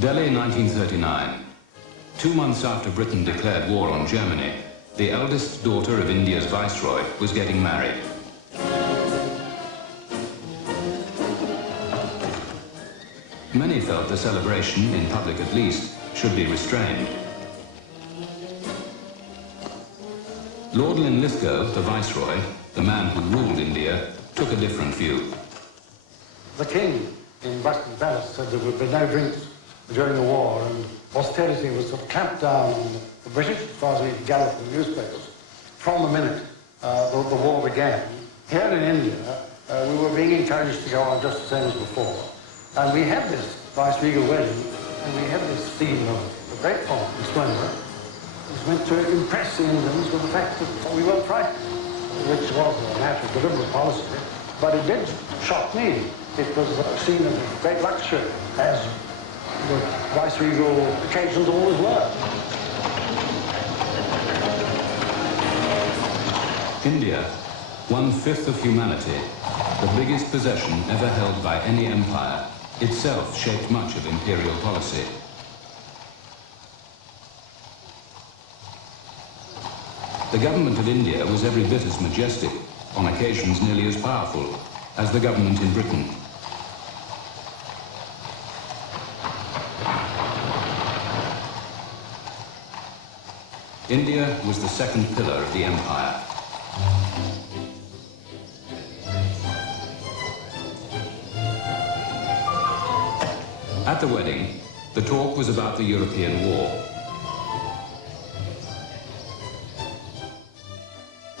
Delhi, 1939. 2 months after Britain declared war on Germany, the eldest daughter of India's viceroy was getting married. Many felt the celebration, in public at least, should be restrained. Lord Linlithgow, the viceroy, the man who ruled India, took a different view. The king in Buckingham Palace said there would be no drinks during the war, and austerity was to clamp down on the British, as far as we gathered from the newspapers, from the minute the war began. Here in India, we were being encouraged to go on just the same as before. And we had this vice-regal wedding, and we had this theme of great pomp and splendour. It was meant to impress the Indians with the fact that we weren't frightened, which was a natural deliberate policy. But it did shock me. It was seen as a great luxury, as the vice-regal occasions always were. India, 1/5 of humanity, the biggest possession ever held by any empire, itself shaped much of imperial policy. The government of India was every bit as majestic, on occasions nearly as powerful, as the government in Britain. India was the second pillar of the empire. At the wedding, the talk was about the European war.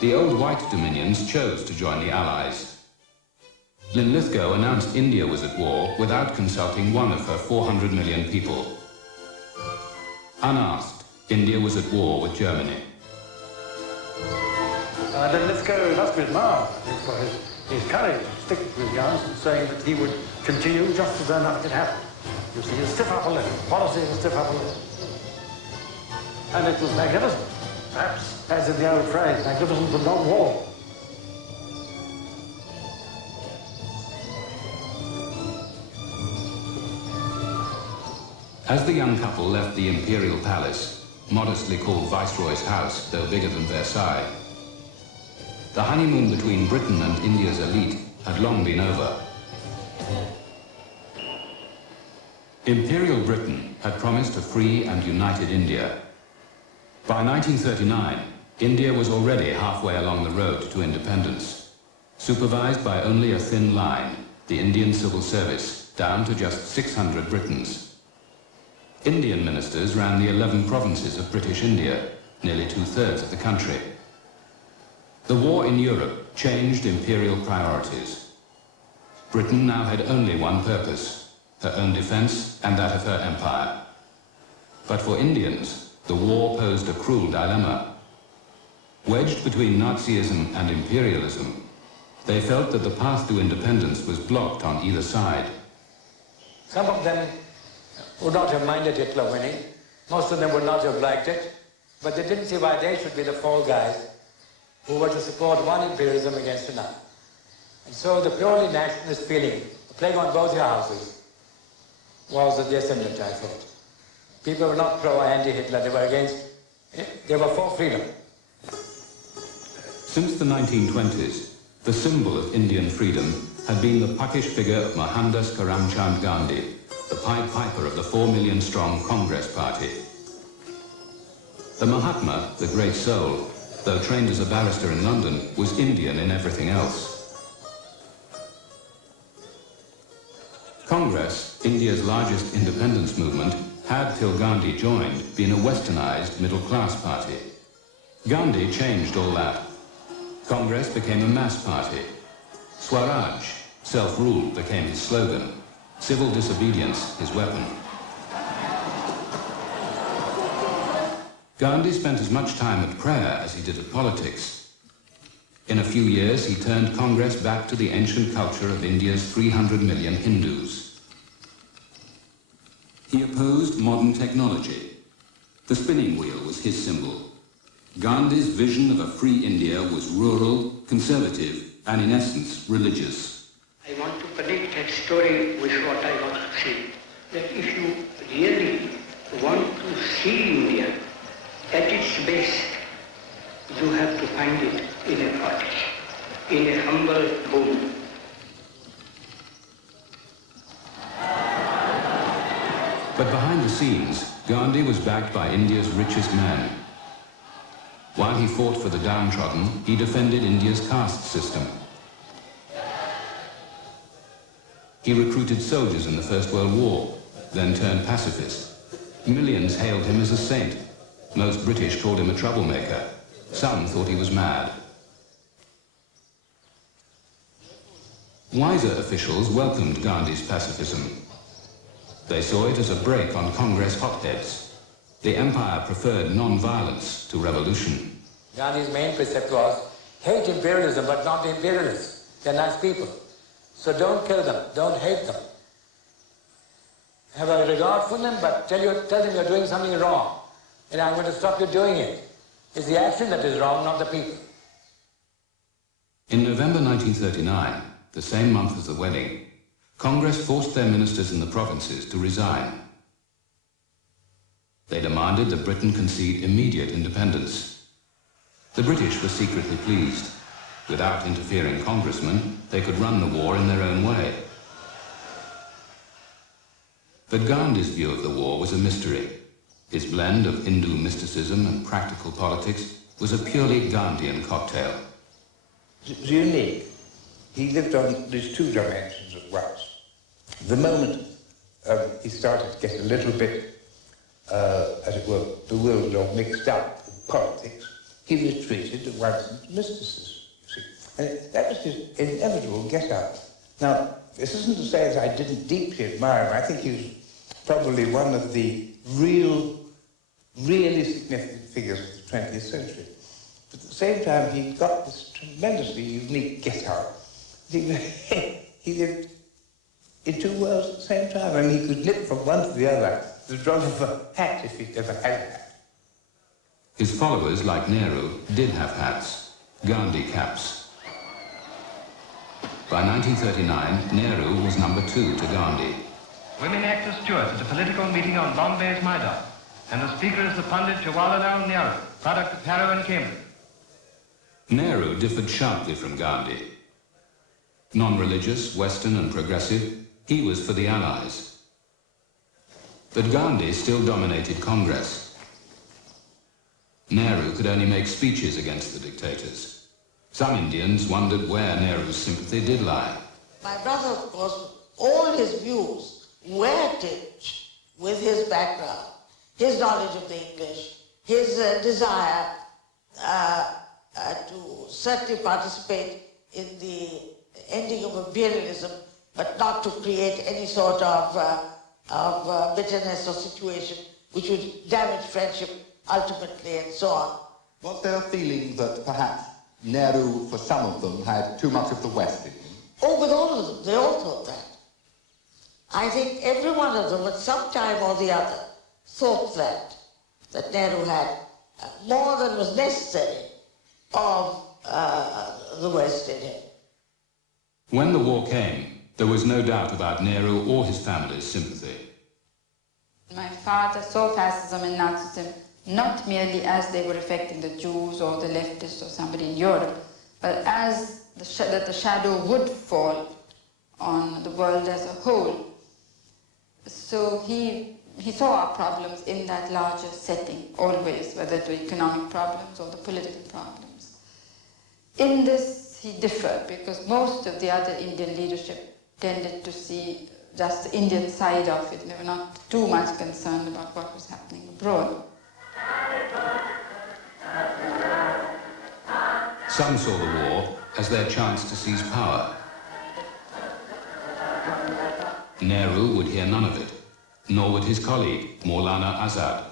The old white dominions chose to join the Allies. Linlithgow announced India was at war without consulting one of her 400 million people. Unasked, India was at war with Germany. Linlithgow must be admired for his courage, sticking to his guns and saying that he would continue just as though nothing had happened. You see, a stiff upper lip, policy of a stiff upper lip. And it was magnificent. Perhaps, as in the old phrase, magnificent but not war. As the young couple left the imperial palace, modestly called Viceroy's house, though bigger than Versailles, the honeymoon between Britain and India's elite had long been over. Imperial Britain had promised a free and united India. By 1939, India was already halfway along the road to independence, supervised by only a thin line, the Indian civil service, down to just 600 Britons. Indian ministers ran the 11 provinces of British India, nearly 2/3 of the country. The war in Europe changed imperial priorities. Britain now had only one purpose, her own defense and that of her empire. But for Indians, the war posed a cruel dilemma. Wedged between Nazism and imperialism, they felt that the path to independence was blocked on either side. Some of them would not have minded Hitler winning. Most of them would not have liked it. But they didn't see why they should be the fall guys who were to support one imperialism against another. And so the purely nationalist feeling, playing on both your houses, was the ascendant, I thought. People were not pro or anti-Hitler, they were for freedom. Since the 1920s, the symbol of Indian freedom had been the puckish figure of Mohandas Karamchand Gandhi, the Pied Piper of the 4 million strong Congress Party. The Mahatma, the great soul, though trained as a barrister in London, was Indian in everything else. Congress, India's largest independence movement, had, till Gandhi joined, been a westernized middle-class party. Gandhi changed all that. Congress became a mass party. Swaraj, self-rule, became his slogan. Civil disobedience, his weapon. Gandhi spent as much time at prayer as he did at politics. In a few years, he turned Congress back to the ancient culture of India's 300 million Hindus. He opposed modern technology. The spinning wheel was his symbol. Gandhi's vision of a free India was rural, conservative, and in essence, religious. I want to connect that story with what I want to say. that if you really want to see India at its best, you have to find it in a cottage, in a humble home. But behind the scenes, Gandhi was backed by India's richest men. While he fought for the downtrodden, he defended India's caste system. He recruited soldiers in the First World War, then turned pacifist. Millions hailed him as a saint. Most British called him a troublemaker. Some thought he was mad. Wiser officials welcomed Gandhi's pacifism. They saw it as a break on Congress hotheads. The empire preferred non-violence to revolution. Gandhi's main precept was, hate imperialism, but not the imperialists. They're nice people. So don't kill them, don't hate them. Have a regard for them, but tell them you're doing something wrong, and I'm going to stop you doing it. It's the action that is wrong, not the people. In November 1939, the same month as the wedding, Congress forced their ministers in the provinces to resign. They demanded that Britain concede immediate independence. The British were secretly pleased. Without interfering congressmen, they could run the war in their own way. But Gandhi's view of the war was a mystery. His blend of Hindu mysticism and practical politics was a purely Gandhian cocktail. It was unique. He lived on these two dimensions at once. The moment he started to get a little bit, as it were, bewildered or mixed up in politics, he retreated at once into mysticism, you see. And that was his inevitable get-out. Now, this isn't to say that I didn't deeply admire him. I think he was probably one of the really significant figures of the 20th century. But at the same time, he got this tremendously unique get-out. He lived in two worlds at the same time. I mean, he could nip from one to the other, the drop of a hat if he'd ever had a hat. His followers, like Nehru, did have hats, Gandhi caps. By 1939, Nehru was number 2 to Gandhi. Women act as stewards at a political meeting on Bombay's Maidan, and the speaker is the Pandit Jawaharlal Nehru, product of Harrow and Cambridge. Nehru differed sharply from Gandhi. Non-religious, Western and progressive, he was for the Allies. But Gandhi still dominated Congress. Nehru could only make speeches against the dictators. Some Indians wondered where Nehru's sympathy did lie. My brother, of course, all his views were tinged with his background, his knowledge of the English, his desire to certainly participate in the ending of imperialism, but not to create any sort of bitterness or situation which would damage friendship ultimately and so on. Was there a feeling that perhaps Nehru, for some of them, had too much of the West in him? Oh, with all of them. They all thought that. I think every one of them at some time or the other thought that Nehru had more than was necessary of the West in him. When the war came, there was no doubt about Nehru or his family's sympathy. My father saw fascism and Nazism not merely as they were affecting the Jews or the leftists or somebody in Europe, but as that the shadow would fall on the world as a whole. So he saw our problems in that larger setting, always, whether it were economic problems or the political problems. In this, he differed, because most of the other Indian leadership tended to see just the Indian side of it. They were not too much concerned about what was happening abroad. Some saw the war as their chance to seize power. Nehru would hear none of it, nor would his colleague, Maulana Azad.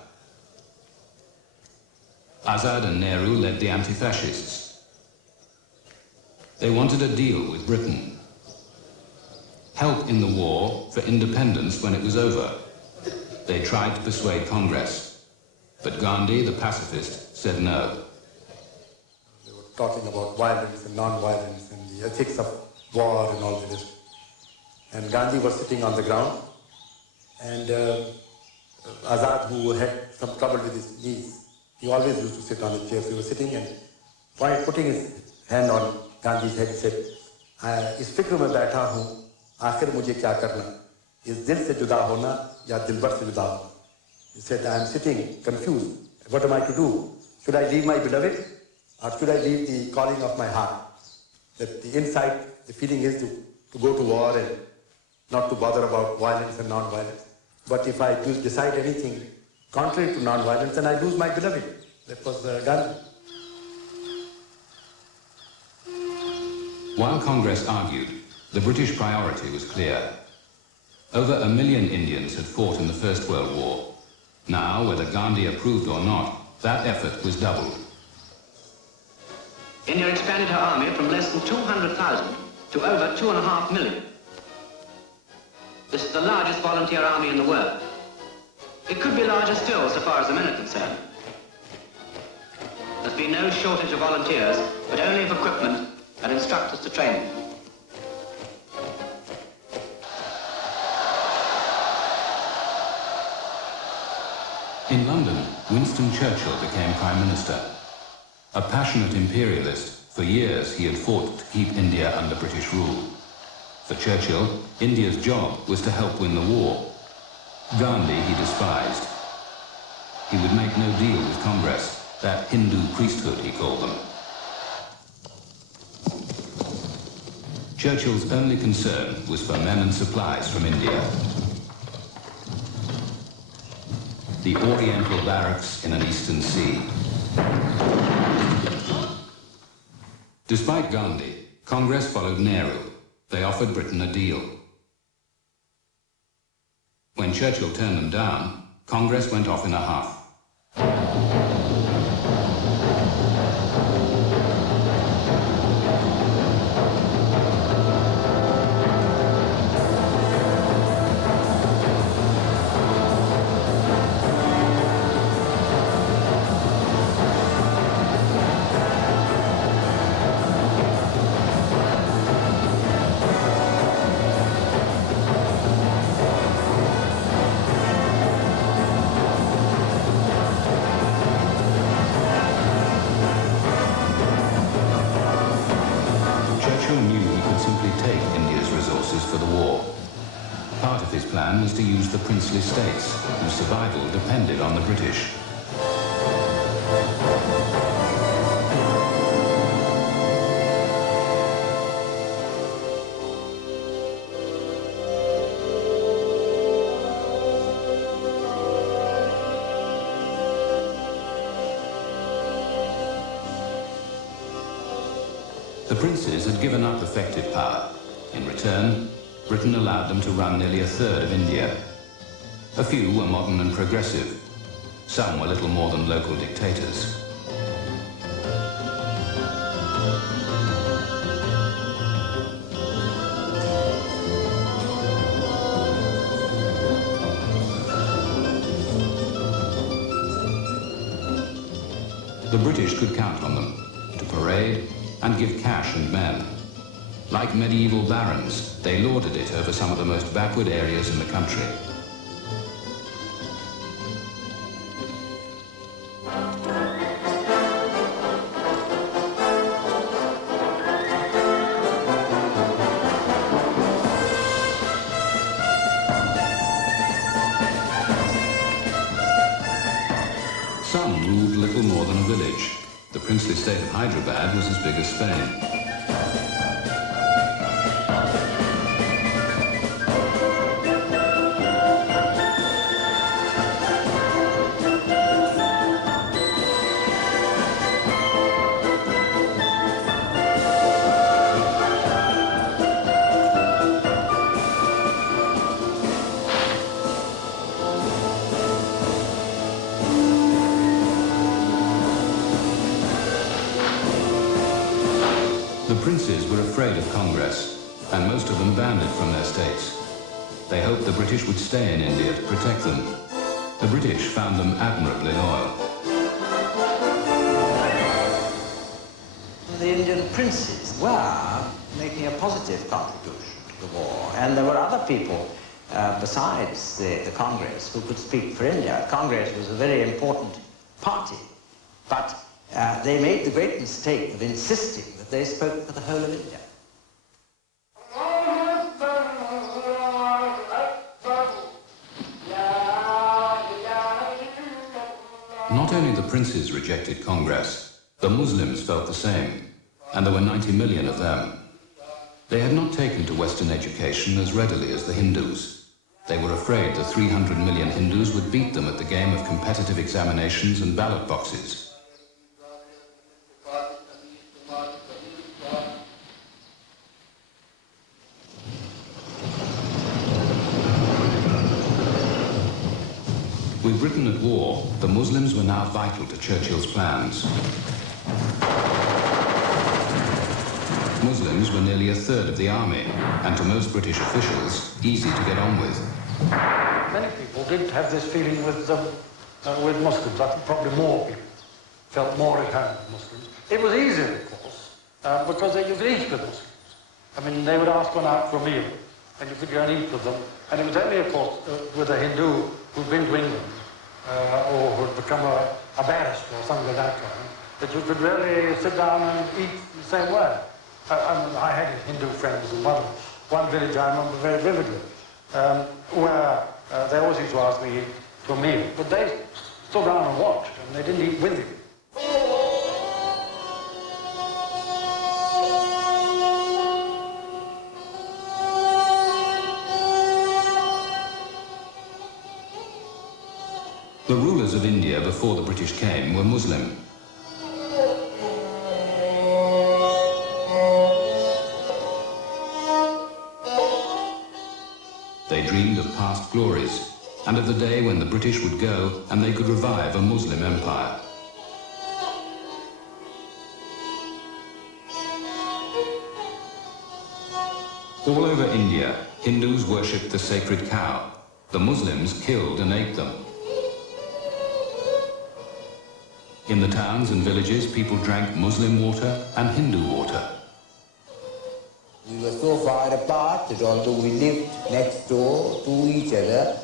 Azad and Nehru led the anti-fascists. They wanted a deal with Britain. Help in the war for independence when it was over. They tried to persuade Congress, but Gandhi, the pacifist, said no. They were talking about violence and non-violence and the ethics of war and all this. And Gandhi was sitting on the ground And Azad, who had some trouble with his knees, he always used to sit on his chair. So he was sitting and putting his hand on Gandhi's head, he said, इस फिक्र में बैठा हूँ, आखिर मुझे क्या करना, इस दिल से जुदा होना या दिलबर से जुदा होना. He said, I am sitting confused. What am I to do? Should I leave my beloved or should I leave the calling of my heart? That the inside, the feeling is to go to war and not to bother about violence and non-violence. But if I decide anything contrary to non-violence, then I lose my beloved. That was Gandhi. While Congress argued, the British priority was clear. Over 1 million Indians had fought in the First World War. Now, whether Gandhi approved or not, that effort was doubled. India expanded her army from less than 200,000 to over 2.5 million. This is the largest volunteer army in the world. It could be larger still, so far as the men are concerned. There's been no shortage of volunteers, but only of equipment and instructors to train them. In London, Winston Churchill became Prime Minister. A passionate imperialist, for years he had fought to keep India under British rule. For Churchill, India's job was to help win the war. Gandhi he despised. He would make no deal with Congress, that Hindu priesthood he called them. Churchill's only concern was for men and supplies from India. The Oriental barracks in an eastern sea. Despite Gandhi, Congress followed Nehru. They offered Britain a deal. When Churchill turned them down, Congress went off in a huff. For the war. Part of his plan was to use the princely states, whose survival depended on the British. The princes had given up effective power. In return, Britain allowed them to run nearly a third of India. A few were modern and progressive. Some were little more than local dictators. The British could count on them to parade and give cash and men. Like medieval barons, they lorded it over some of the most backward areas in the country. Some ruled little more than a village. The princely state of Hyderabad was as big as Spain. The princes were afraid of Congress, and most of them banded from their states. They hoped the British would stay in India to protect them. The British found them admirably loyal. The Indian princes were making a positive contribution to the war, and there were other people besides the Congress who could speak for India. Congress was a very important party, but they made the great mistake of insisting that they spoke for the whole of India. Not only the princes rejected Congress, the Muslims felt the same, and there were 90 million of them. They had not taken to Western education as readily as the Hindus. They were afraid the 300 million Hindus would beat them at the game of competitive examinations and ballot boxes. With Britain at war, the Muslims were now vital to Churchill's plans. Muslims were nearly a third of the army, and to most British officials, easy to get on with. Many people did have this feeling with Muslims. I think probably more people felt more at home with Muslims. It was easier, of course, because they could eat with Muslims. I mean, they would ask one out for a meal, and you could go and eat with them. And it was only, of course, with a Hindu who'd been to England, or who'd become a barrister or something of that kind, that you could really sit down and eat the same way. I had Hindu friends in one village I remember very vividly, where they always used to ask me to a meal, but they stood around and watched, and they didn't eat with you. The rulers of India before the British came were Muslim. They dreamed of past glories, and of the day when the British would go and they could revive a Muslim empire. All over India, Hindus worshipped the sacred cow. The Muslims killed and ate them. In the towns and villages, people drank Muslim water and Hindu water. We were so far apart that although we lived next door to each other,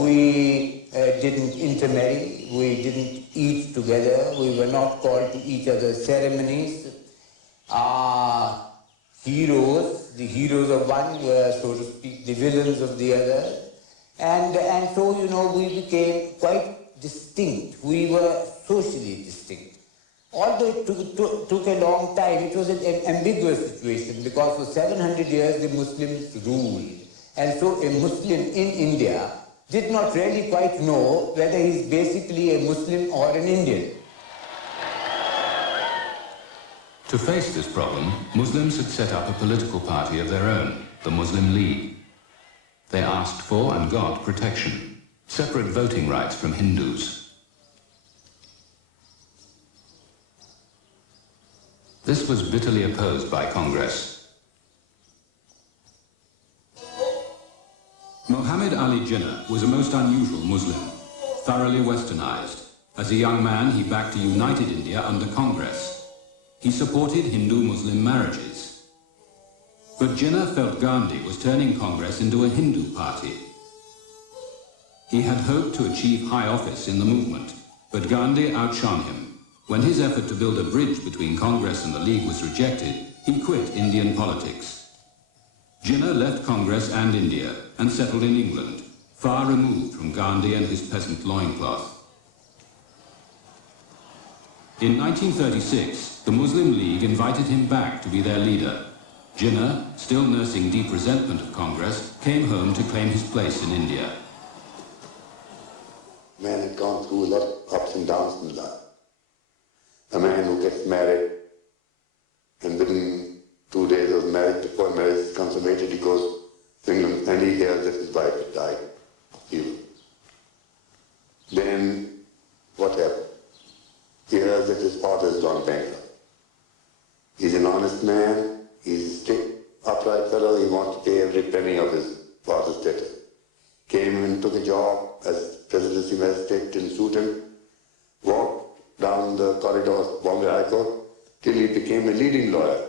we didn't intermarry, we didn't eat together, we were not called to each other's ceremonies. Our heroes, the heroes of one were, so to speak, the villains of the other. And so, you know, we became quite distinct. We were socially distinct. Although it took a long time, it was an ambiguous situation because for 700 years the Muslims ruled. And so a Muslim in India did not really quite know whether he's basically a Muslim or an Indian. To face this problem, Muslims had set up a political party of their own, the Muslim League. They asked for and got protection, separate voting rights from Hindus. This was bitterly opposed by Congress. Muhammad Ali Jinnah was a most unusual Muslim, thoroughly westernized. As a young man, he backed a united India under Congress. He supported Hindu-Muslim marriages. But Jinnah felt Gandhi was turning Congress into a Hindu party. He had hoped to achieve high office in the movement, but Gandhi outshone him. When his effort to build a bridge between Congress and the League was rejected, he quit Indian politics. Jinnah left Congress and India and settled in England, far removed from Gandhi and his peasant loincloth. In 1936, the Muslim League invited him back to be their leader. Jinnah, still nursing deep resentment of Congress, came home to claim his place in India. Man had gone through a lot of ups and downs in life. A man who gets married and within 2 days of marriage, before marriage is consummated, he goes to England and he hears that his wife had died of fever. Then what happened? He hears that his father has gone bankrupt. He's an honest man, he's a straight, upright fellow, he wants to pay every penny of his father's debt. Came and took a job as presidency magistrate in Sutan, walked down the corridors of Bombay High Court till he became a leading lawyer.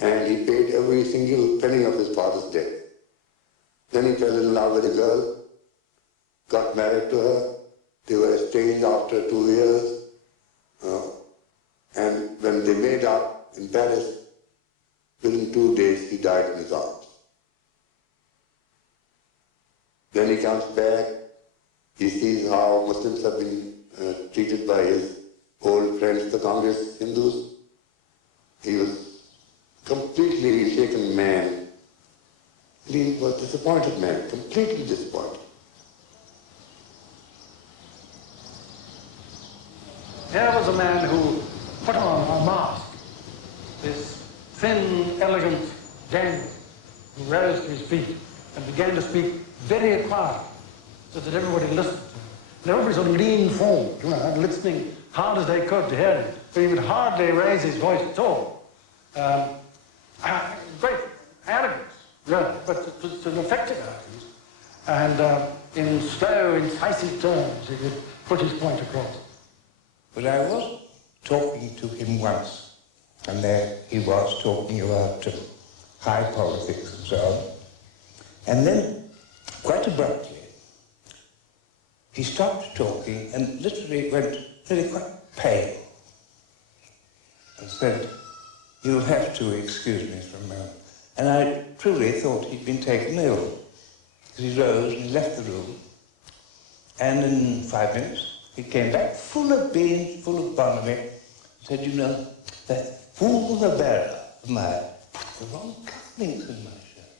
And he paid every single penny of his father's debt. Then he fell in love with a girl, got married to her. They were estranged after 2 years. And when they made up in Paris, within 2 days he died in his arms. Then he comes back, he sees how Muslims have been treated by his old friends, the Congress Hindus. He was completely shaken man. He was a disappointed man, completely disappointed. Here was a man who put on a mask, this thin, elegant Daniel, who rose to his feet and began to speak very quietly so that everybody listened to him. And everybody sort of leaned forward, listening hard as they could to hear him. But he would hardly raise his voice at all. Great arrogance, really, but it's an effective arrogance. And in slow, incisive terms, he would put his point across. But I was talking to him once, and there he was talking about high politics and so on. And then, quite abruptly, he stopped talking and literally went really quite pale and said, "You'll have to excuse me for a moment." And I truly thought he'd been taken ill. He rose and he left the room, and in 5 minutes he came back full of beans, full of bonhomie, said, "You know, that fool of a bearer of mine put the wrong cufflinks in my shirt."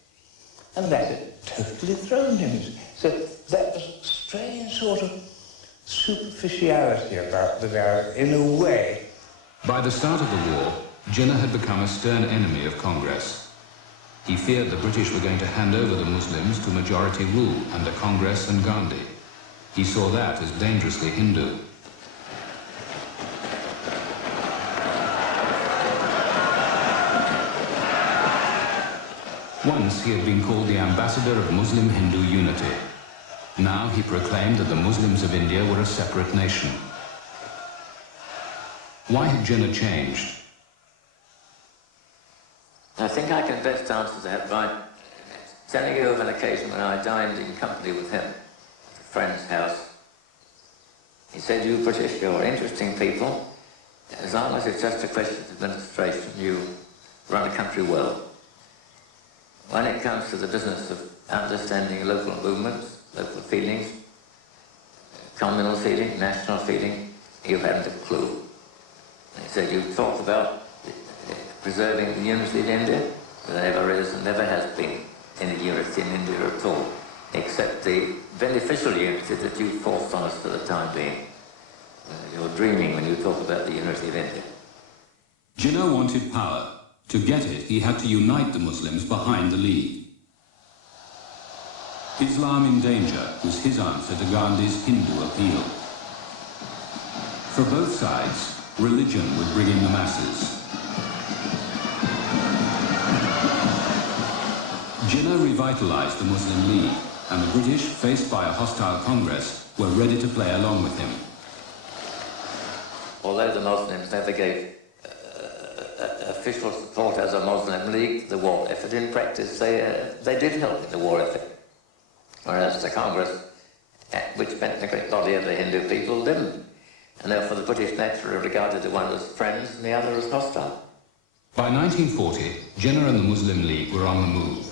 And that had totally thrown him. So that was a strange sort of superficiality about the guy, in a way. By the start of the war, Jinnah had become a stern enemy of Congress. He feared the British were going to hand over the Muslims to majority rule under Congress and Gandhi. He saw that as dangerously Hindu. Once he had been called the ambassador of Muslim-Hindu unity. Now he proclaimed that the Muslims of India were a separate nation. Why had Jinnah changed? I think I can best answer that by telling you of an occasion when I dined in company with him at a friend's house. He said, "You British, you're interesting people. As long as it's just a question of administration, you run a country well. When it comes to the business of understanding local movements, local feelings, communal feeling, national feeling, you haven't a clue." And he said, "You talk about preserving the unity in India. There never is and never has been any unity in India at all, except the beneficial unity that you forced on us for the time being. You're dreaming when you talk about the unity of India." Jinnah wanted power. To get it, he had to unite the Muslims behind the League. Islam in danger was his answer to Gandhi's Hindu appeal. For both sides, religion would bring in the masses. Jinnah revitalized the Muslim League, and the British, faced by a hostile Congress, were ready to play along with him. Although the Muslims never gave official support as a Muslim League to the war effort, in practice they did help in the war effort. Whereas the Congress, which meant the great body of the Hindu people, didn't. And therefore the British naturally regarded the one as friends and the other as hostile. By 1940, Jinnah and the Muslim League were on the move.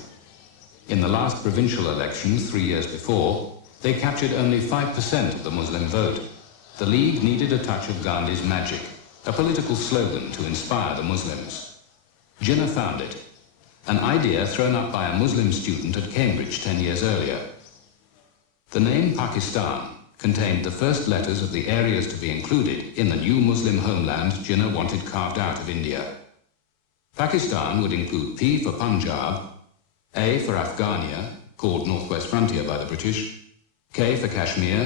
In the last provincial elections 3 years before, they captured only 5% of the Muslim vote. The League needed a touch of Gandhi's magic, a political slogan to inspire the Muslims. Jinnah found it, an idea thrown up by a Muslim student at Cambridge 10 years earlier. The name Pakistan contained the first letters of the areas to be included in the new Muslim homeland Jinnah wanted carved out of India. Pakistan would include P for Punjab, A for Afghania, called Northwest Frontier by the British, K for Kashmir,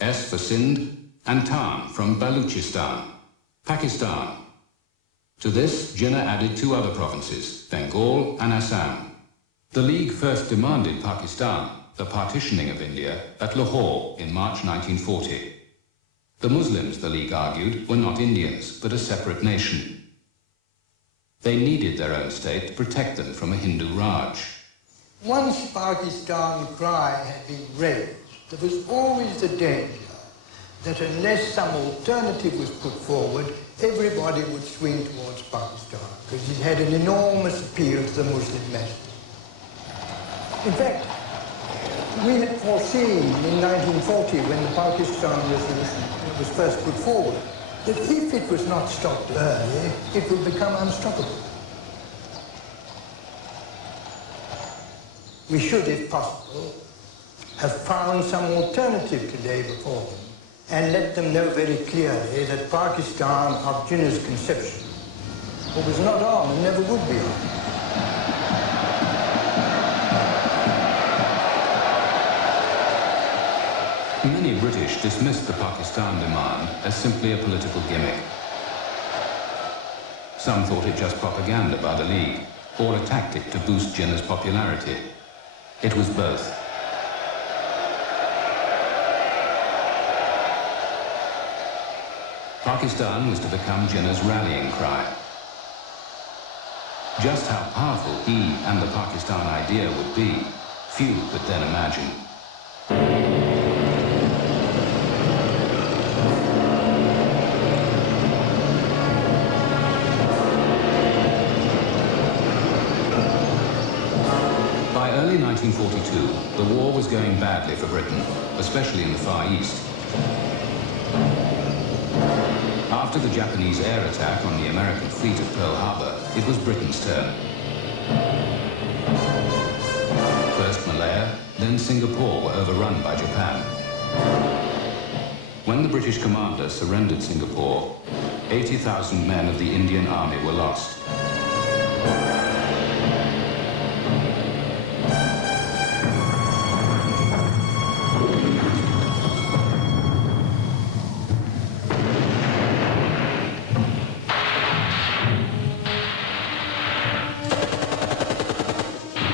S for Sindh, and Tan from Baluchistan, Pakistan. To this, Jinnah added 2 other provinces, Bengal and Assam. The League first demanded Pakistan, the partitioning of India, at Lahore in March 1940. The Muslims, the League argued, were not Indians, but a separate nation. They needed their own state to protect them from a Hindu Raj. once Pakistan cry had been raised, there was always the danger that unless some alternative was put forward, everybody would swing towards Pakistan, because it had an enormous appeal to the Muslim masses. In fact, we had foreseen in 1940, when the Pakistan resolution was first put forward, that if it was not stopped early, it would become unstoppable. We should, if possible, have found some alternative to lay before them and let them know very clearly that Pakistan, of Jinnah's conception, was not on and never would be on. Many British dismissed the Pakistan demand as simply a political gimmick. Some thought it just propaganda by the League, or a tactic to boost Jinnah's popularity. It was both. Pakistan was to become Jinnah's rallying cry. Just how powerful he and the Pakistan idea would be, few could then imagine. By early 1942, the war was going badly for Britain, especially in the Far East. After the Japanese air attack on the American fleet at Pearl Harbor, it was Britain's turn. First Malaya, then Singapore were overrun by Japan. When the British commander surrendered Singapore, 80,000 men of the Indian Army were lost.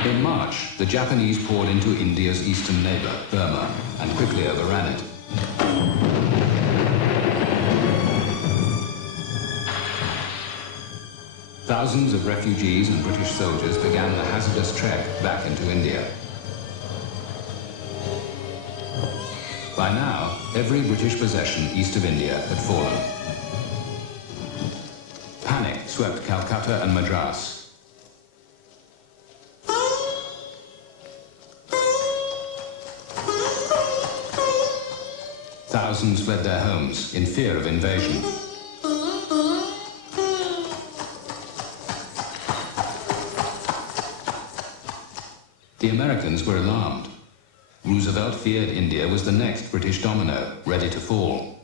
In March, the Japanese poured into India's eastern neighbor, Burma, and quickly overran it. Thousands of refugees and British soldiers began the hazardous trek back into India. By now, every British possession east of India had fallen. Panic swept Calcutta and Madras. Thousands fled their homes in fear of invasion. The Americans were alarmed. Roosevelt feared India was the next British domino, ready to fall.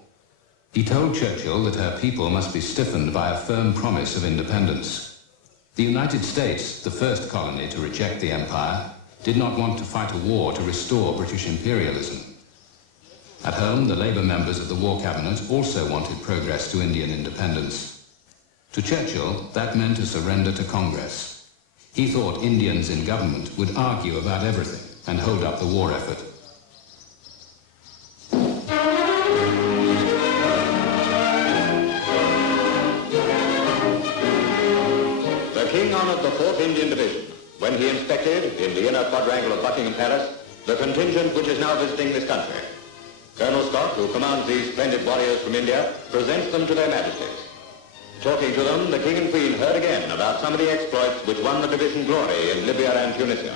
He told Churchill that her people must be stiffened by a firm promise of independence. The United States, the first colony to reject the empire, did not want to fight a war to restore British imperialism. At home, the Labour members of the War Cabinet also wanted progress to Indian independence. To Churchill, that meant a surrender to Congress. He thought Indians in government would argue about everything and hold up the war effort. The King honoured the 4th Indian Division when he inspected, in the inner quadrangle of Buckingham Palace, the contingent which is now visiting this country. Colonel Scott, who commands these splendid warriors from India, presents them to their Majesties. Talking to them, the King and Queen heard again about some of the exploits which won the division glory in Libya and Tunisia.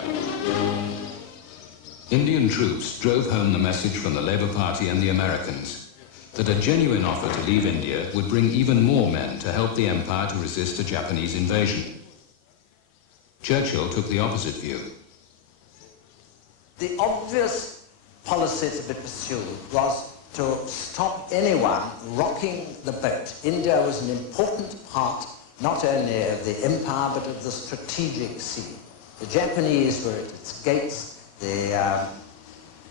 Indian troops drove home the message from the Labour Party and the Americans that a genuine offer to leave India would bring even more men to help the empire to resist a Japanese invasion. Churchill took the opposite view. The obvious policy to be pursued was to stop anyone rocking the boat. India was an important part not only of the empire but of the strategic scene. The Japanese were at its gates, the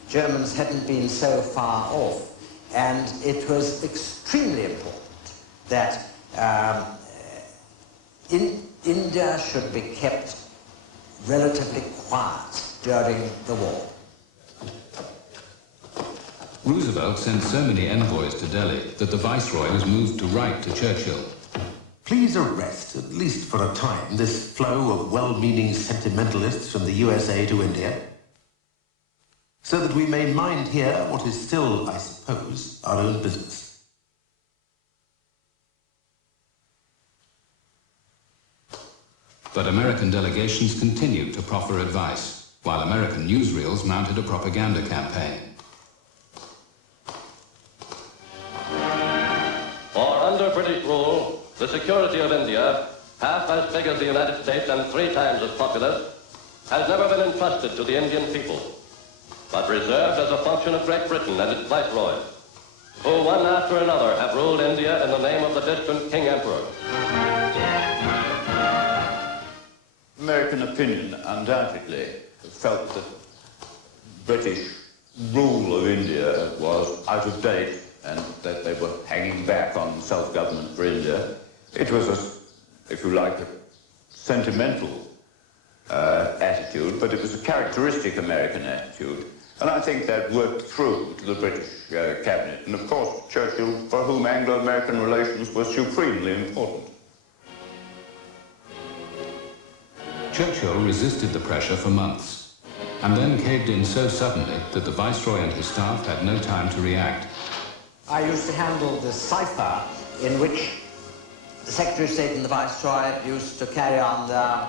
Germans hadn't been so far off, and it was extremely important that India should be kept relatively quiet during the war. Roosevelt sent so many envoys to Delhi that the Viceroy was moved to write to Churchill. please arrest, at least for a time, this flow of well-meaning sentimentalists from the USA to India, so that we may mind here what is still, I suppose, our own business. But American delegations continued to proffer advice, while American newsreels mounted a propaganda campaign. For under British rule, the security of India, half as big as the United States and 3 times as populous, has never been entrusted to the Indian people, but reserved as a function of Great Britain and its viceroys, who one after another have ruled India in the name of the distant King Emperor. American opinion undoubtedly felt that British rule of India was out of date and that they were hanging back on self-government for India. It was, if you like, a sentimental attitude, but it was a characteristic American attitude. And I think that worked through to the British cabinet. And of course, Churchill, for whom Anglo-American relations were supremely important. Churchill resisted the pressure for months, and then caved in so suddenly that the Viceroy and his staff had no time to react. I used to handle the cipher in which the Secretary of State and the Viceroy used to carry on their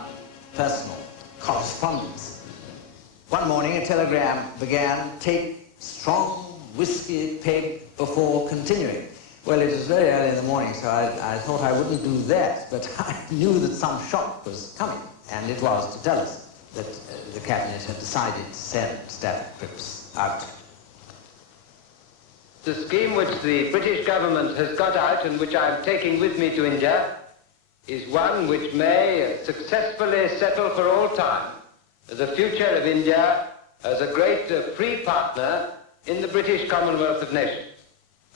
personal correspondence. One morning a telegram began, "Take strong whiskey peg before continuing." Well, it was very early in the morning, so I thought I wouldn't do that, but I knew that some shock was coming, and it was to tell us that the Cabinet had decided to send Stafford Cripps out. The scheme which the British government has got out and which I am taking with me to India is one which may successfully settle for all time the future of India as a great free partner in the British Commonwealth of Nations.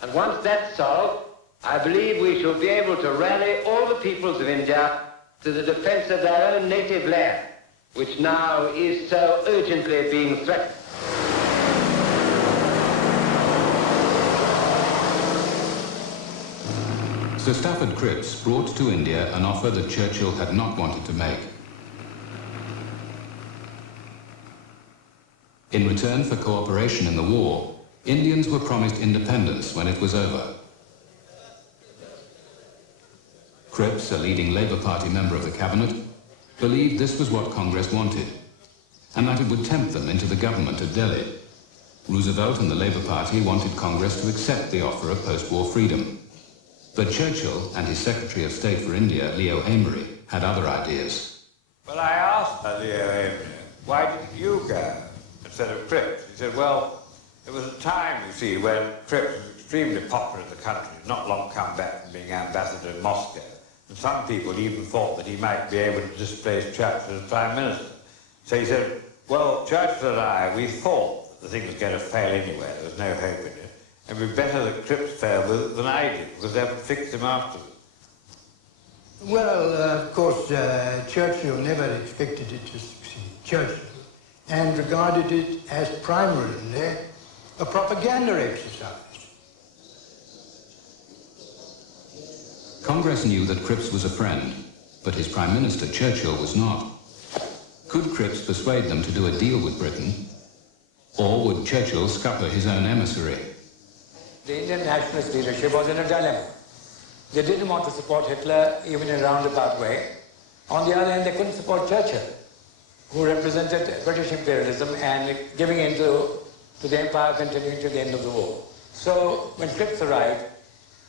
And once that's solved, I believe we shall be able to rally all the peoples of India to the defense of their own native land, which now is so urgently being threatened. Sir Stafford Cripps brought to India an offer that Churchill had not wanted to make. In return for cooperation in the war, Indians were promised independence when it was over. Cripps, a leading Labour Party member of the cabinet, believed this was what Congress wanted, and that it would tempt them into the government at Delhi. Roosevelt and the Labour Party wanted Congress to accept the offer of post-war freedom. But Churchill and his Secretary of State for India, Leo Amery, had other ideas. Well, I asked Leo Amery, why didn't you go instead of Cripps? He said, well, there was a time, you see, when Cripps was extremely popular in the country, not long come back from being ambassador in Moscow, and some people even thought that he might be able to displace Churchill as Prime Minister. So he said, well, Churchill and I, we thought that the thing was going to fail anyway, there was no hope in it. It would be better that Cripps failed than I did, because they would fix him afterwards. Well, of course, Churchill never expected it to succeed. Churchill, and regarded it as primarily a propaganda exercise. Congress knew that Cripps was a friend, but his Prime Minister, Churchill, was not. Could Cripps persuade them to do a deal with Britain, or would Churchill scupper his own emissary? The Indian nationalist leadership was in a dilemma. They didn't want to support Hitler even in a roundabout way. On the other hand, they couldn't support Churchill, who represented British imperialism and giving in to the empire continuing to the end of the war. So when Cripps arrived,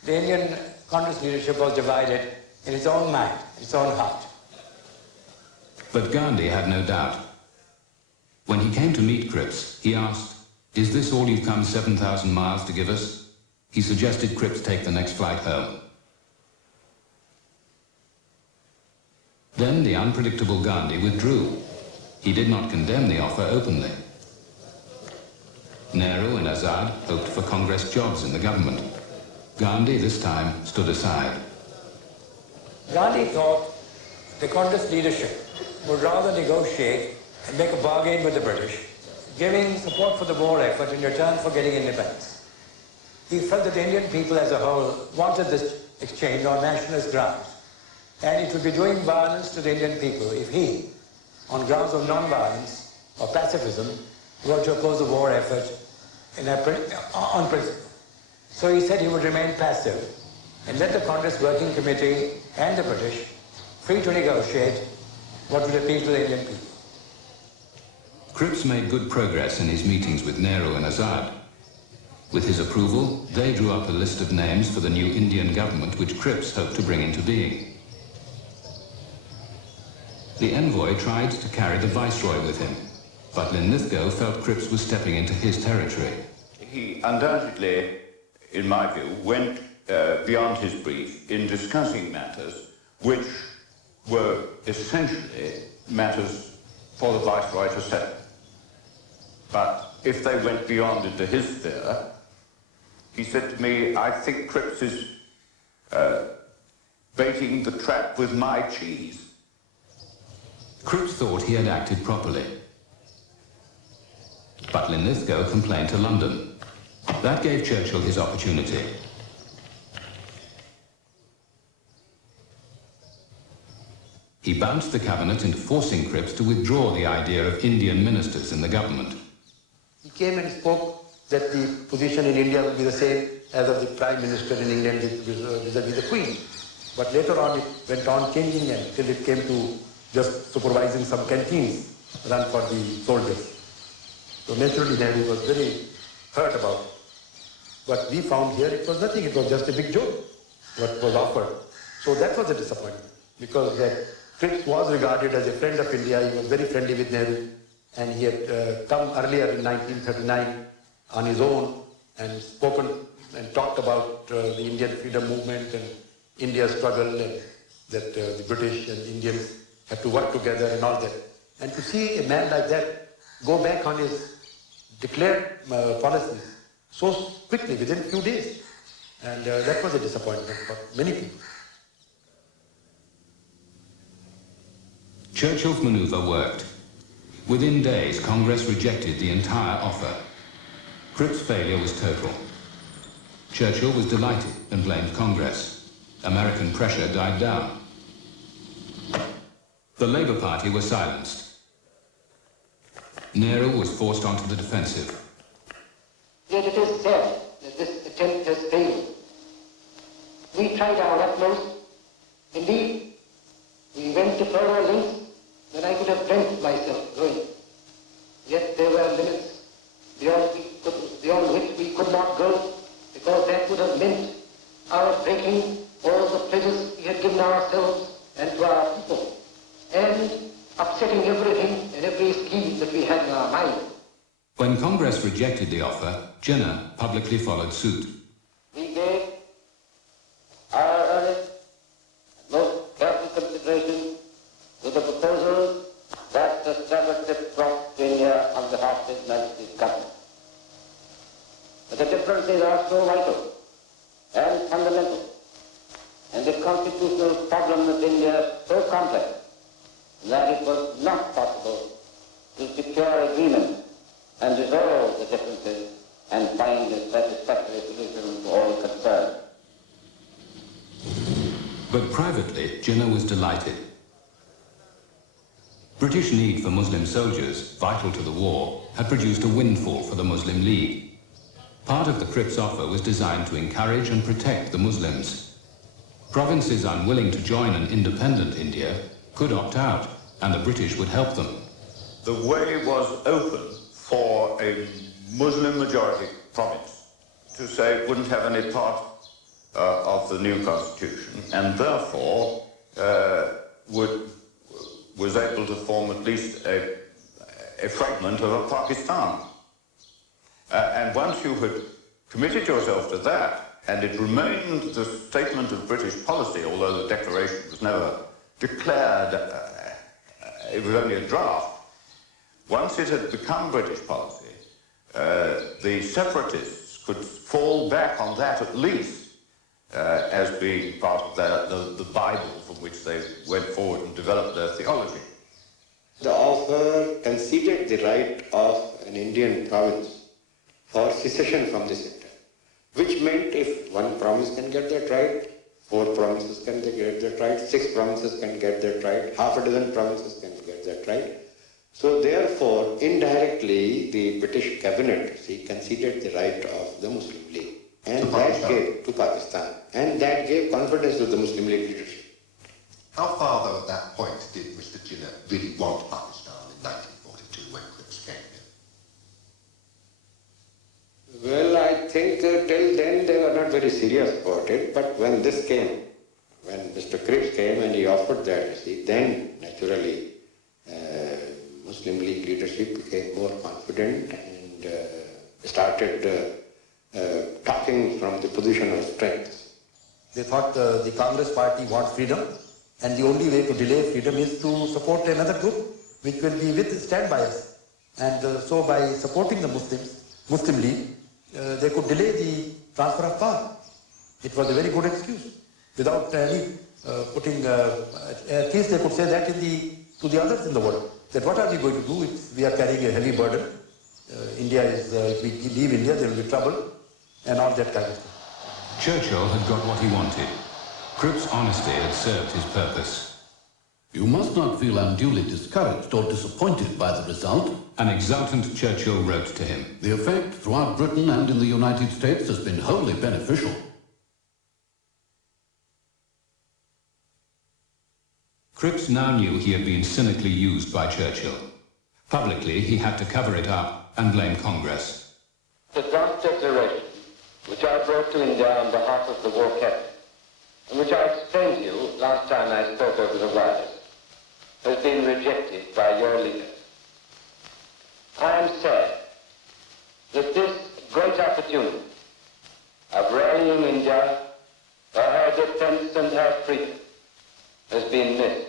the Indian Congress leadership was divided in its own mind, its own heart. But Gandhi had no doubt. When he came to meet Cripps, he asked, "Is this all you've come 7,000 miles to give us?" He suggested Cripps take the next flight home. Then the unpredictable Gandhi withdrew. He did not condemn the offer openly. Nehru and Azad hoped for Congress jobs in the government. Gandhi, this time, stood aside. Gandhi thought the Congress leadership would rather negotiate and make a bargain with the British, giving support for the war effort in return for getting independence. He felt that the Indian people as a whole wanted this exchange on nationalist grounds, And it would be doing violence to the Indian people if he, on grounds of non-violence or pacifism, were to oppose the war effort on principle. So he said he would remain passive and let the Congress Working Committee and the British free to negotiate what would appeal to the Indian people. Cripps made good progress in his meetings with Nehru and Azad. With his approval, they drew up a list of names for the new Indian government which Cripps hoped to bring into being. The envoy tried to carry the viceroy with him, but Linlithgow felt Cripps was stepping into his territory. He undoubtedly, in my view, went beyond his brief in discussing matters which were essentially matters for the viceroy to settle. But if they went beyond into his sphere, he said to me, I think Cripps is baiting the trap with my cheese. Cripps thought he had acted properly. But Linlithgow complained to London. That gave Churchill his opportunity. He bounced the cabinet into forcing Cripps to withdraw the idea of Indian ministers in the government. He came and spoke that the position in India would be the same as of the Prime Minister in England vis-a-vis the Queen. But later on it went on changing until it came to just supervising some canteens run for the soldiers. So naturally Nehru was very hurt about it. But we found here it was nothing, it was just a big joke, what was offered. So that was a disappointment, because Cripps was regarded as a friend of India. He was very friendly with Nehru, and he had come earlier in 1939 on his own and spoken and talked about the Indian freedom movement and India's struggle, and that the British and Indians had to work together and all that. And to see a man like that go back on his declared policies so quickly, within a few days, and that was a disappointment for many people. Churchill's manoeuvre worked. Within days, Congress rejected the entire offer. Cripps' failure was total. Churchill was delighted and blamed Congress. American pressure died down. The Labour Party was silenced. Nehru was forced onto the defensive. Yet it is said that this attempt has failed. We tried our utmost. Indeed, we went to further lengths than I could have dreamt myself going. Yet there were limits beyond which we could not go, because that would have meant our breaking all the pledges we had given ourselves and to our people, and upsetting everything and every scheme that we had in our mind. When Congress rejected the offer, Jinnah publicly followed suit. We gave our earnest, most careful consideration to the proposals that the Soviets brought to India on behalf of His Majesty's government. But the differences are so vital and fundamental, and the constitutional problem of India so complex, that it was not possible to secure agreement and resolve the differences and find a satisfactory solution to all concerned. But privately, Jinnah was delighted. British need for Muslim soldiers, vital to the war, had produced a windfall for the Muslim League. Part of the Cripps offer was designed to encourage and protect the Muslims. Provinces unwilling to join an independent India could opt out, and the British would help them. The way was open for a Muslim-majority province to say it wouldn't have any part of the new constitution, and therefore was able to form at least a fragment of a Pakistan. And once you had committed yourself to that, and it remained the statement of British policy, although the declaration was never declared, it was only a draft. Once it had become British policy, the separatists could fall back on that at least as being part of the Bible from which they went forward and developed their theology. The offer conceded the right of an Indian province for secession from the center, which meant if one province can get that right, 4 provinces can get that right, 6 provinces can get that right, half a dozen provinces can get that right. So therefore, indirectly, the British cabinet, conceded the right of the Muslim League. And that gave to Pakistan. And that gave confidence to the Muslim League leadership. How far, though, at that point did Mr. Jinnah really want Pakistan in 1942 when Cripps came here? Well, I think till then they were not very serious about it, but when this came, when Mr. Cripps came and he offered that, then naturally Muslim League leadership became more confident and started talking from the position of strength. They thought the Congress party wants freedom, and the only way to delay freedom is to support another group which will be stand by us. And so by supporting the Muslim League, they could delay the transfer of power. It was a very good excuse. Without any putting, at least they could say that to the others in the world, that what are we going to do if we are carrying a heavy burden? India is, if we leave India, there will be trouble, and all that kind of thing. Churchill had got what he wanted. Cripps' honesty had served his purpose. You must not feel unduly discouraged or disappointed by the result. An exultant Churchill wrote to him. The effect throughout Britain and in the United States has been wholly beneficial. Cripps now knew he had been cynically used by Churchill. Publicly, he had to cover it up and blame Congress. The draft declaration, which I brought to India on behalf of the War Cabinet, and which I explained to you last time I spoke over the wires, has been rejected by your leaders. I am sad that this great opportunity of rallying India for her defense and her freedom has been missed.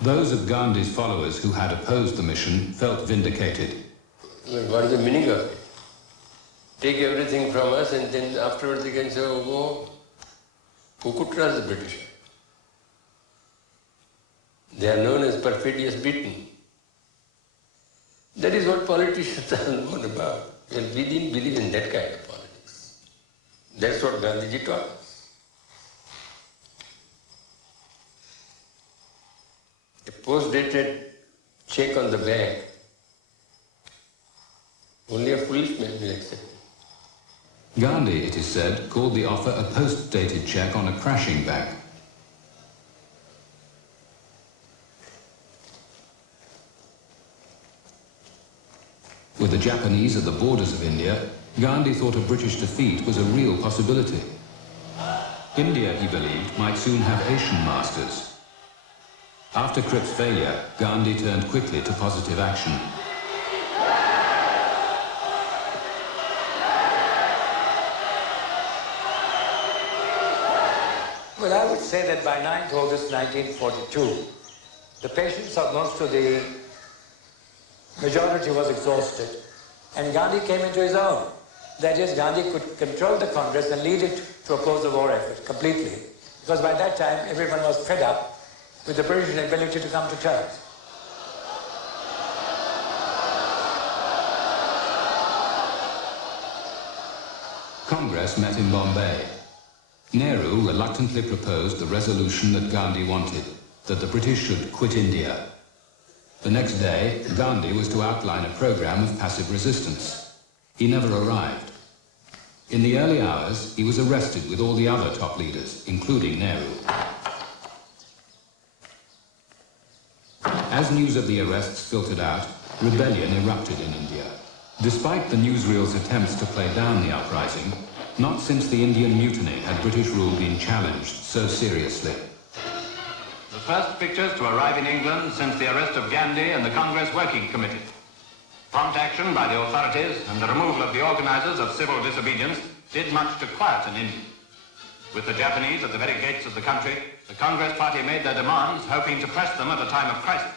Those of Gandhi's followers who had opposed the mission felt vindicated. Well, what is the meaning of it? Take everything from us and then afterwards they can say, oh, who could trust the British? They are known as perfidious beaten. That is what politicians are known about. Well, we didn't believe in that kind of politics. That's what Gandhiji taught us. A post-dated check on the bank, only a foolish man will accept it. Gandhi, it is said, called the offer a post-dated check on a crashing bank. With the Japanese at the borders of India, Gandhi thought a British defeat was a real possibility. India, he believed, might soon have Asian masters. After Cripps' failure, Gandhi turned quickly to positive action. Well, I would say that by 9th August 1942, the patience of most of the majority was exhausted, and Gandhi came into his own. That is, Gandhi could control the Congress and lead it to oppose the war effort completely, because by that time everyone was fed up with the British inability to come to terms. Congress met in Bombay. Nehru reluctantly proposed the resolution that Gandhi wanted, that the British should quit India. The next day, Gandhi was to outline a program of passive resistance. He never arrived. In the early hours, he was arrested with all the other top leaders, including Nehru. As news of the arrests filtered out, rebellion erupted in India. Despite the newsreel's attempts to play down the uprising, not since the Indian Mutiny had British rule been challenged so seriously. The first pictures to arrive in England since the arrest of Gandhi and the Congress Working Committee. Prompt action by the authorities and the removal of the organizers of civil disobedience did much to quieten India. With the Japanese at the very gates of the country, the Congress party made their demands, hoping to press them at a time of crisis.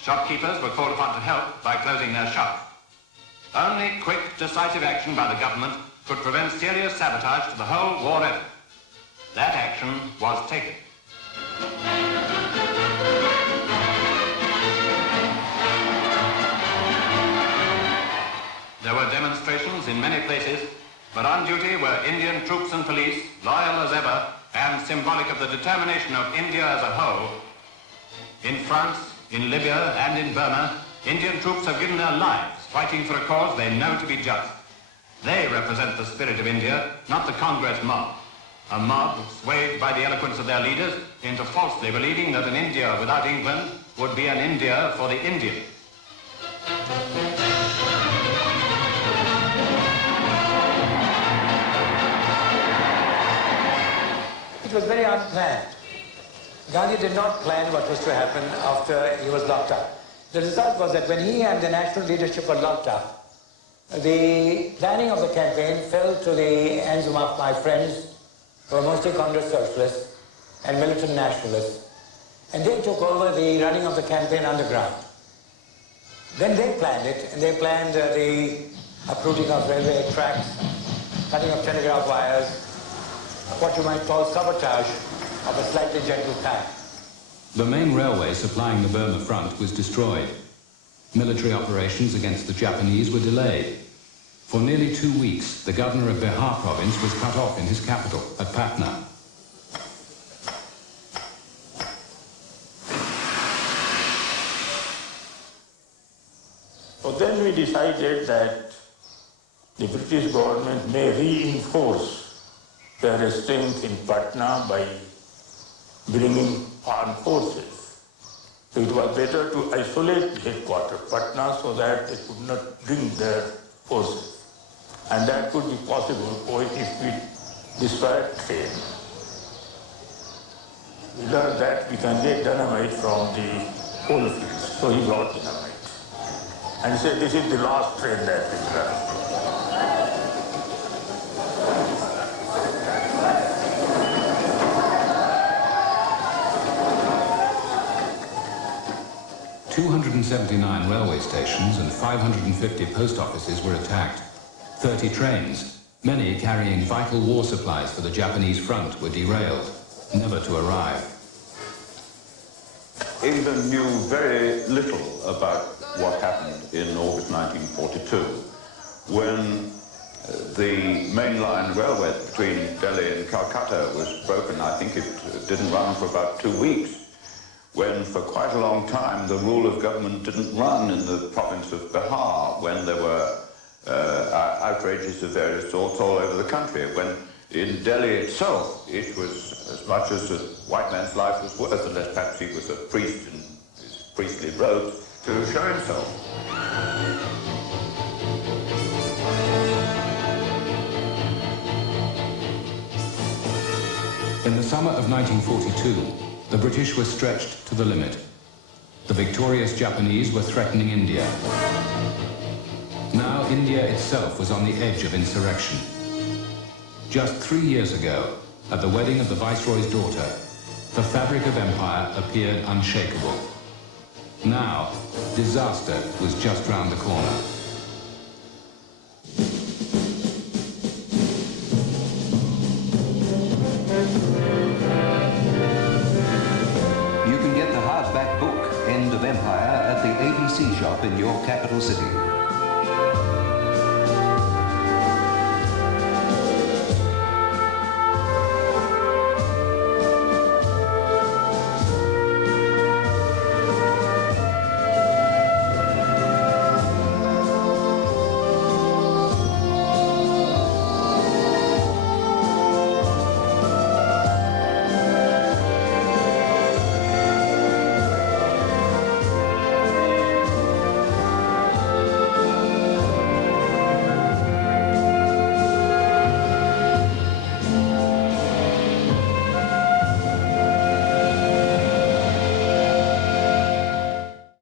Shopkeepers were called upon to help by closing their shops. Only quick, decisive action by the government could prevent serious sabotage to the whole war effort. That action was taken. There were demonstrations in many places, but on duty were Indian troops and police, loyal as ever, and symbolic of the determination of India as a whole. In France, in Libya, and in Burma, Indian troops have given their lives fighting for a cause they know to be just. They represent the spirit of India, not the Congress mob. A mob swayed by the eloquence of their leaders into falsely believing that an India without England would be an India for the Indians. It was very unplanned. Gandhi did not plan what was to happen after he was locked up. The result was that when he and the national leadership were locked up, the planning of the campaign fell to the hands of my friends who were mostly Congress socialists and militant nationalists. And they took over the running of the campaign underground. Then they planned it, and they planned the uprooting of railway tracks, cutting of telegraph wires, what you might call sabotage of a slightly gentle kind. The main railway supplying the Burma front was destroyed. Military operations against the Japanese were delayed. For nearly 2 weeks, the governor of Bihar province was cut off in his capital, at Patna. So then we decided that the British government may reinforce their strength in Patna by bringing armed forces. So it was better to isolate the headquarters, Patna, so that they could not bring their forces. And that could be possible if we destroyed train. We learned that we can get dynamite from the coal fields. So he brought dynamite. And he said, this is the last train that we run. 279 railway stations and 550 post offices were attacked. 30 trains, many carrying vital war supplies for the Japanese front, were derailed, never to arrive. England knew very little about what happened in August 1942 when the mainline railway between Delhi and Calcutta was broken. I think it didn't run for about 2 weeks, when for quite a long time the rule of government didn't run in the province of Bihar, when there were outrages of various sorts all over the country, when in Delhi itself it was as much as a white man's life was worth, unless perhaps he was a priest in his priestly robes to show himself. In the summer of 1942, the British were stretched to the limit. The victorious Japanese were threatening India. Now India itself was on the edge of insurrection. Just 3 years ago, at the wedding of the Viceroy's daughter, the fabric of empire appeared unshakable. Now, disaster was just round the corner. You can get the hardback book, End of Empire, at the ABC shop in your capital city.